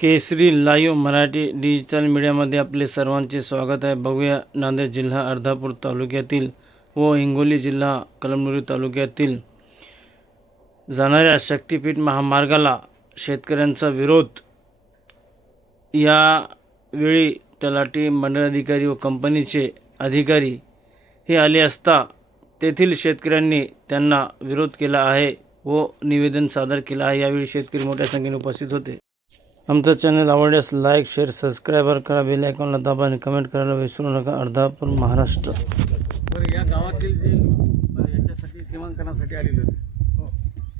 केसरी live Marathi digital मीडियामध्ये आपले सर्वांचे स्वागत आहे. बघूया नांदेड जिल्हा अर्धापूर तालुक्यातील व हिंगोली जिल्हा कलमनुरी तालुक्यातील जाणाऱ्या शक्तिपीठ महामार्गाला शेतकऱ्यांचा विरोध. यावेळी तलाठी मंडळाधिकारी व कंपनीचे अधिकारी हे आले असता तेथील शेतकऱ्यांनी त्यांना विरोध केला आहे व निवेदन सादर केलं आहे. यावेळी शेतकरी मोठ्या संख्येने उपस्थित होते. आमचं चॅनल आवडल्यास लाईक शेअर सबस्क्राईबर करा. बेल आयकॉनला दाबा आणि कमेंट करायला विसरू नका. अर्धापूर महाराष्ट्र. बरं या गावातील जे याच्यासाठी सीमांकनासाठी आलेले होते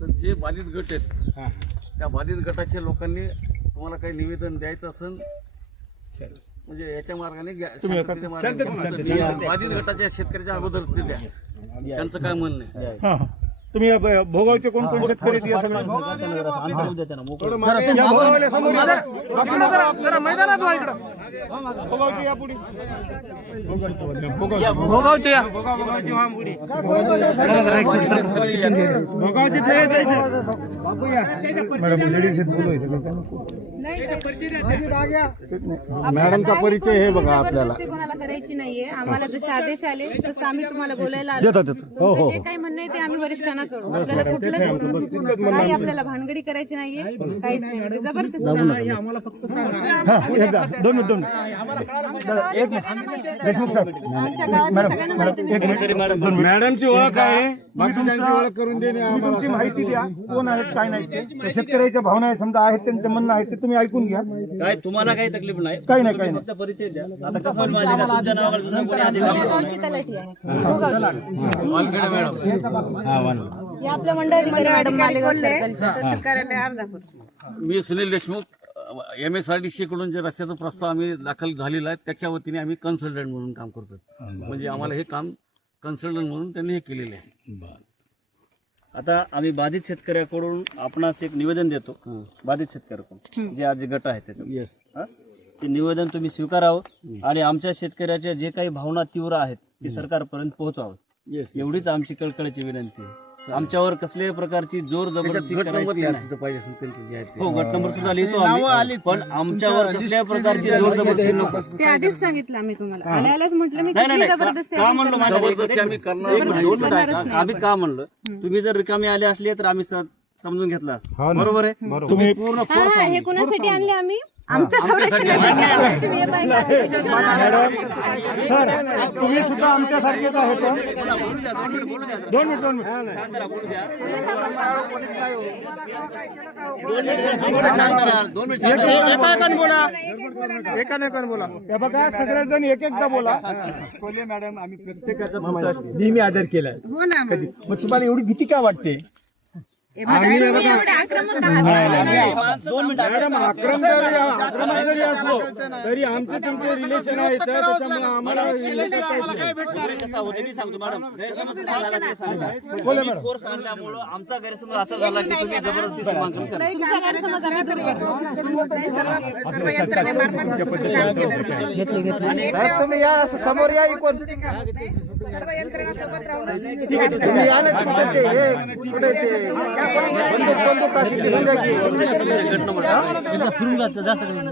तर जे बाधित गट आहेत त्या बाधित गटाच्या लोकांनी तुम्हाला काही निवेदन द्यायचं असेल म्हणजे याच्या मार्गाने. बाधित गटाच्या शेतकऱ्याच्या अगोदर ते द्या. त्यांचं काय म्हणणं आहे. तुम्ही भोगावचे कोण कोण शेतकरी? या भोगावले समोर या. जरा- जरा मैदानात व्हा इकडं. भोगावचे या पुढे. भोगावचे या. ते. मॅडम लेडीज़ बोलू. मॅडमचा परिचय हे बघा आपल्याला कोणाला करायची नाहीये आम्हाला जसे आदेश आले तसं आम्ही तुम्हाला बोलायला आलो. देतात. हो, जे काही म्हणणं आहे ते आम्ही वरिष्ठांना करू. आपल्याला कुठलंच काही आपल्याला भानगडी करायची नाहीये. काहीच नाही. म्हणजे जबरदस्ती आम्हाला फक्त हा, दोन मिनिट दोन. मॅडमची ओळख आहे. बाकीच्यांची ओळख करून देणे तुमची माहिती द्या. कोण आहेत काय नाही. शेतकऱ्याच्या भावना आहेत समजा आहेत त्यांचे म्हणणं आहे ते तुम्ही ऐकून घ्या. काय तुम्हाला काही तकलीफ नाही? काही नाही काही नाही. परिचय द्या. आता कसं नावावर कोणी तलाठी आहे. हो. मॅडम. या आपल्या मी Sunil Deshmukh M S R D C कडून जे रस्त्याचा प्रस्ताव आम्ही दाखल झालेला आहे त्याच्या वतीने आम्ही कन्सल्टंट म्हणून काम करतो म्हणजे आम्हाला हे काम कन्सल्टंट म्हणून त्यांनी हे केलेले आहे. आता आम्ही बाधित शेतकऱ्याकडून आपणास एक निवेदन देतो. बाधित शेतकऱ्याकडून जे आज गट आहेत. हा? ते निवेदन तुम्ही स्वीकारावं आणि आमच्या शेतकऱ्याच्या जे काही भावना तीव्र आहेत ते सरकारपर्यंत पोहोचावं. एवढीच आमची कळकळीची विनंती आहे. आमच्यावर कसल्याही प्रकारची जोर जबरदस्ती गट नंबर करायची लिहा नाही. तिथं पाहिजे असेल त्यांचे जे आहेत ते. हो गट नंबर सुद्धा लिहितो आम्ही. पण आमच्यावर कसल्याही प्रकारची जोर जबरदस्ती नको. ते आधीच सांगितलं आम्ही तुम्हाला. म्हटलं मी नाही कुठली नाही. जबरदस्ती का म्हणलो जबरदस्ती आम्ही करणार नाही. दोन मिनिटं ऐका. आम्ही का म्हणलं? तुम्ही जर रिकामी आले असले तर आम्ही स- समजून घेतलं असतं. बरोबर आहे? तुम्ही पूर्ण हा हा हे कुणासाठी आणले आम्ही? आमच्या. तुम्ही हे बायका सर तुम्ही सुद्धा आमच्यासारखेच आहेत? दोन मिनिट दोन मिनिट एकाने एकाने बोला बघा सगळेजण एक एकदा बोला कोले मॅडम आम्ही प्रत्येकाचा नेहमी आदर केलाय. हो ना. मग तुम्हाला एवढी भीती का वाटते? मॅडम आक्रम जरी जरी असलो तरी आमचे तुमचे रिलेशन आहे त्याच्यामुळे आम्हाला आमचा गैरसमज असा झाला की तुम्ही जबरदस्ती सीमांकन करा. तुम्ही या समोर या इकडून. सर्व राहून.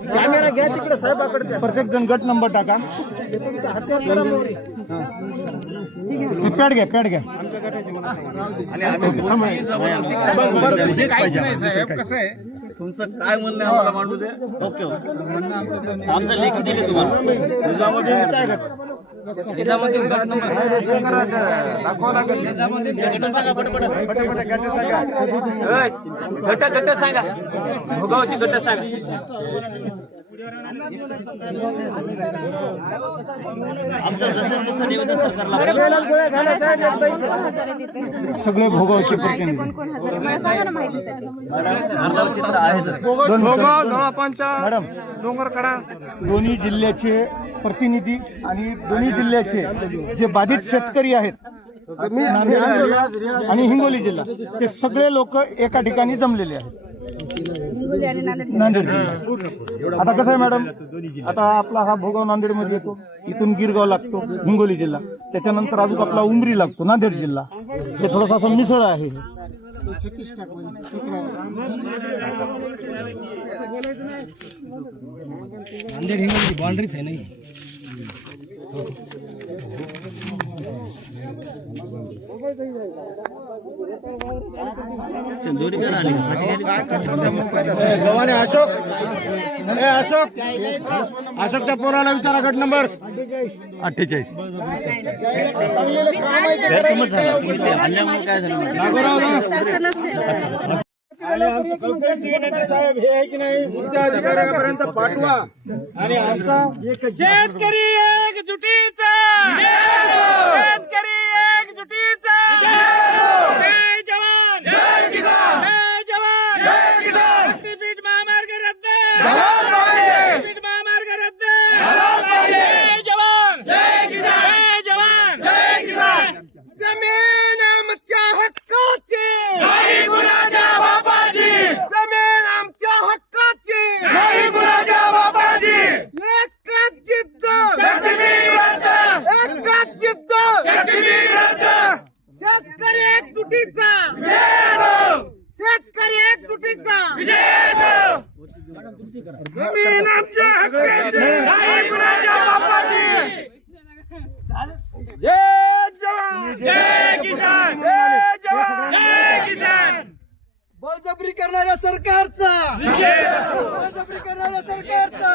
कॅमेरा घ्या तिकडे साहेबाकडे. प्रत्येक जण गट नंबर टाका. पॅड घ्या पॅड घ्या. तुमचं काय म्हणणं आहे आम्हाला मांडू दे ओके ओके. आमचं लेखी दिले तुम्हाला. निजामुद्दीन गट नंबर गट सांगा पटपट गट गट सांगा भोगावची गट सांगा सगळे भोगावचे आहेच मॅडम डोंगरकडा दोन्ही जिल्ह्याचे प्रतिनिधी आणि दोन्ही जिल्ह्याचे जे बाधित शेतकरी आहेत नांदेड आणि हिंगोली जिल्हा ते सगळे लोक एका ठिकाणी जमलेले आहेत. नांदेड जिल्हा. आता कसं आहे मॅडम? आता आपला हा भोगाव नांदेडमध्ये येतो. इथून गिरगाव लागतो हिंगोली जिल्हा. त्याच्यानंतर अजून आपला उमरी लागतो नांदेड जिल्हा. हे थोडासा असं मिसळ आहे. छत्तीस टाकून सतरा बाउंड्रीच गव्हाणे अशोक. ए अशोक. अशोकच्या पोराला विचारा गट नंबर. अठ्ठेचाळीस. साहेब हे आहे की नाही पुढच्या अधिकाऱ्यापर्यंत पाठवा आणि आमचा शेतकरी एकजुटीचा शेतकरी एकजुटीचा जय जवान जय किसान जय जवान जय किसान शक्तीपीठ महामार्ग रद्द शक्तीपीठ महामार्ग रद्द जय जवान जय किसान जय जवान जय किसान जमीन आमच्या हक्काची नाही कुणाच्या बापाची जमीन आमच्या हक्काची नाही कुणाच्या बापाची एकाच जिद्द शक्तीपीठ रद्द एकाच जिद्द शक्तीपीठ रद्द शेतकरी एकजुटीचा शेतकरी एकजुटीचा जमीन आमच्या हक्काची नाही कुणाच्या बापाची जय जवान जय किसान! जय जवान! जय किसान! बळजबरी करणाऱ्या सरकारचा! बळजबरी करणाऱ्या सरकारचा!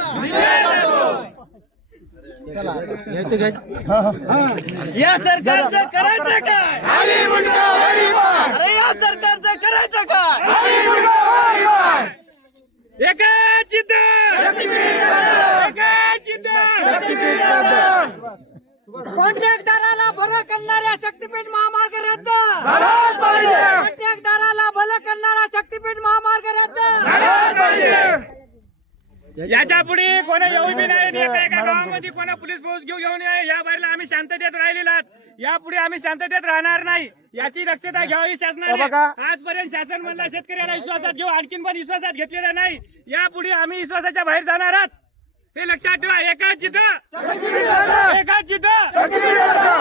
या सरकारचं करायचं काय? अरे या सरकारचं करायचं काय? एकाच जिद्द कॉन्ट्रॅक्टदाराला भलं करणाऱ्या शक्तीपीठ महामार्ग रद्द. कॉन्ट्रॅक्टदाराला भलं करणारा शक्तीपीठ महामार्ग रद्द. याच्यापुढे कोणा येऊ बी नाही आणि एका एका गावामध्ये कोणा पोलीस फौज घेऊ घेऊन या या बाहेरला आम्ही शांततेत राहिलेला आहोत. यापुढे आम्ही शांततेत राहणार नाही. याची दक्षता घ्यावी शासनाने. आजपर्यंत शासन म्हणला शेतकऱ्याला विश्वासात घेऊ आणखीन पण विश्वासात घेतलेला नाही. यापुढे आम्ही विश्वासाच्या बाहेर जाणार आहात. हे लक्षात ठेवा एकाच जिथं. एकाच जिथं.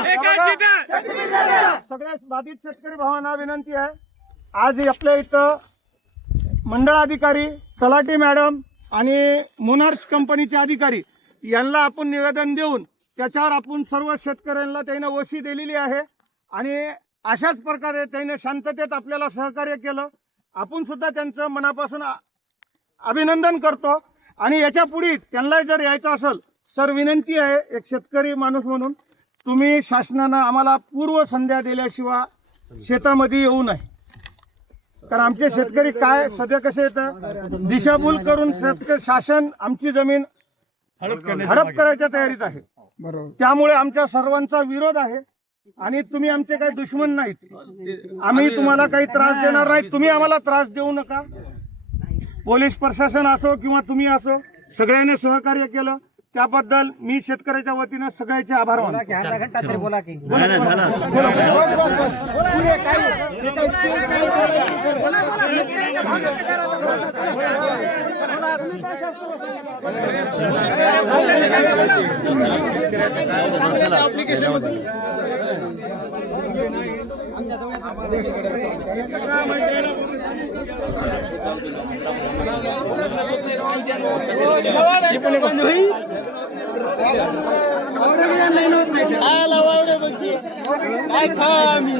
एकाच जिथं. सगळ्या बाधित शेतकरी भावांना विनंती आहे. आज आपल्या इथं मंडळ अधिकारी तलाठी मॅडम आणि मोनार्स कंपनीचे अधिकारी यांना आपण निवेदन देऊन त्याच्यावर आपण सर्व शेतकऱ्यांना त्यानं वशी दिलेली आहे आणि अशाच प्रकारे त्यांनी शांततेत आपल्याला सहकार्य केलं. आपण सुद्धा त्यांचं मनापासून अभिनंदन करतो. आणि याच्यापुढे त्यांना जर यायचं असेल सर विनंती आहे एक शेतकरी माणूस म्हणून तुम्ही शासनानं आम्हाला पूर्व संध्या दिल्याशिवाय शेतामध्ये येऊ नये. कारण आमचे शेतकरी काय सध्या कसे येतं दिशाभूल करून शेतकरी शासन आमची जमीन हडप करायच्या तयारीत आहे. त्यामुळे आमच्या सर्वांचा विरोध आहे आणि तुम्ही आमचे काही दुश्मन नाहीत. आम्ही तुम्हाला काही त्रास देणार नाही. तुम्ही आम्हाला त्रास देऊ नका. पोलीस प्रशासन असो किंवा तुम्ही असो सगळ्यांनी सहकार्य केलं. त्याबद्दल मी शेतकऱ्याच्या वतीनं सगळ्याचे आभार मानतो. बोला की. आला आवडे बघी काय खा आम्ही?